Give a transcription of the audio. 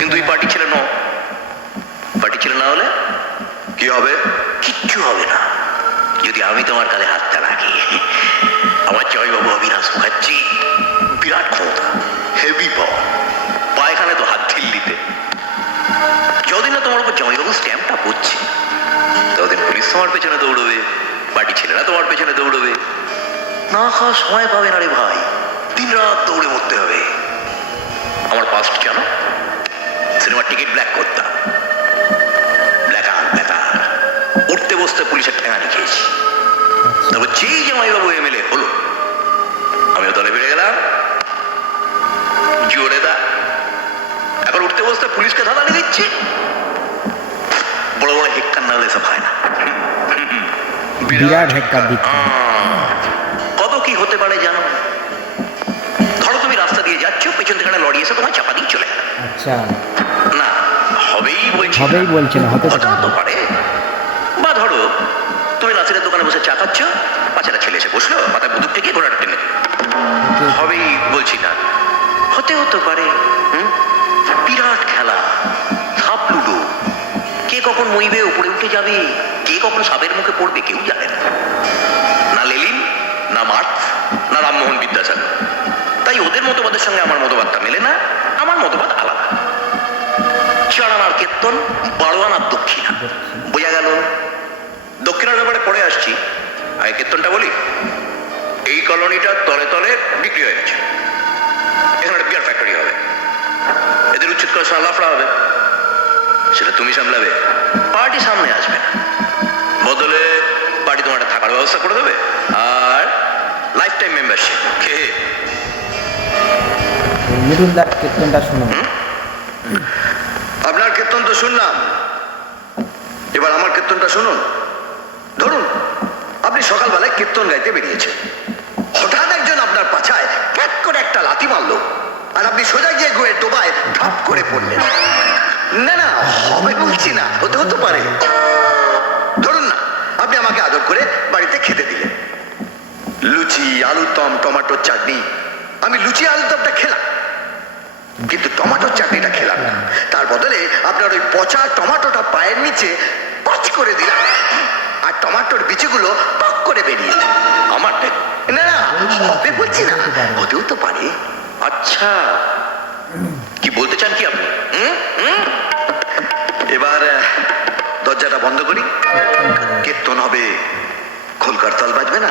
কিন্তু এই পার্টি ছেলে নও। পার্টি ছেলে না হলে কি হবে? কিচ্ছু হবে না যদি আমি তোমার কাছে হাতটা রাখি। আমার জয়বাবু অবিনাশ মুখার্জি বিরাট ক্ষমতা, হেভি পাওয়ার, পায়খানে তো হাত ঢিল্লিতে। যতদিন না তোমার উপর জয়বাবু স্ট্যাম্পটা পড়ছে ততদিন পুলিশ তোমার পেছনে দৌড়বে, পার্টি ছেলেরা তোমার পেছনে দৌড়বে। না খাওয়ার সময় পাবে না রে ভাই, দিন রাত দৌড়ে মরতে হবে। আমার পাস্ট জানো? সিনেমার টিকিট ব্ল্যাক করতাম, উঠতে বসতে পুলিশের ঠেঙানি খেয়েছি। তারপর যেই জামাইবাবু এমএলএ হলো আমিও দলে বেড়ে গেলাম, জোরে দা। এখন উঠতে বসতে পুলিশকে ধাঁধানি দিচ্ছি। বড় বড় হেক্কার না হলে এসব হয় না। বিরাট হেক্কার দিচ্ছে। কত কি হতে পারে জানো? ধরো তুমি রাস্তা দিয়ে যাচ্ছ, পেছন থেকে লরি এসে তোমার চাপা দিয়ে চলে গেল। আচ্ছা, না হবেই বলছি না, হতে পারে। বা ধরো তুমি নাসিরের দোকানে বসে চা খাচ্ছ, পাঁচেরা ছেলে এসে বসলো, মাথায় বুদুক থেকে ঘোড়াটা টেনে দিল। হবেই বলছি না, হতে পারে। বিরাট খেলা, সাপ লুডো। কে কখন মইবে উপরে উঠে যাবে, কে কখন সাপের মুখে পড়বে কেউ জানে না। না লেলিন, না মার্কস, না রামমোহন বিদ্যাসাগর। তাই ওদের মতবাদের সঙ্গে আমার মতবাদটা মেলে না। আমার মতবাদ আলাদা। 4 আনার কীর্তন, 12 আনার দক্ষিণা। বোঝা গেল? দক্ষিণার ব্যাপারে পরে আসছি, আগে কীর্তনটা বলি। এই কলোনিটা তলে তলে বিক্রি হয়ে গেছে। এখানে একটা বিয়ার ফ্যাক্টরি হবে, এদের উচ্ছেদ করার সময় লাফড়া হবে, সেটা তুমি সামলাবে, পার্টি সামনে আসবে না। বদলে পার্টি তোমার একটা থাকার ব্যবস্থা করে দেবে আর লাইফ টাইম মেম্বারশিপ। মিঠুনদার কীর্তনটা শুনুন। আপনার কীর্তন তো শুনলাম, এবার আমার কীর্তনটা শুনুন। ধরুন আপনি সকালবেলায় কীর্তন গাইতে বেরিয়েছেন, হঠাৎ একজন আপনার পাছায় ক্যাট করে একটা লাথি মারলো, আর আপনি সোজা গিয়ে গুয়ে ডোবায় ধাপ করে পড়লেন। না না, হবে বলছি না, হতে পারে। ধরুন না আপনি আমাকে আদর করে বাড়িতে খেতে দিলেন, লুচি, আলুর দম, টমেটোর চাটনি। আমি লুচি আলুর দমটা খেলাম, কিন্তু টমেটোর চাটনিটা খেলাম না। তার বদলে আপনার ওই পচা টমেটোটা পায়ের নিচে পচ করে দিলাম, আর টমেটোর বিচিগুলো পক করে বেরিয়ে এলো। আমার না না, হবে বলছি না, হতেও তো পারে। আচ্ছা, কি বলতে চান কি আপনি? এবার দরজাটা বন্ধ করি, কীর্তন হবে, খোলকার তাল বাজবে না।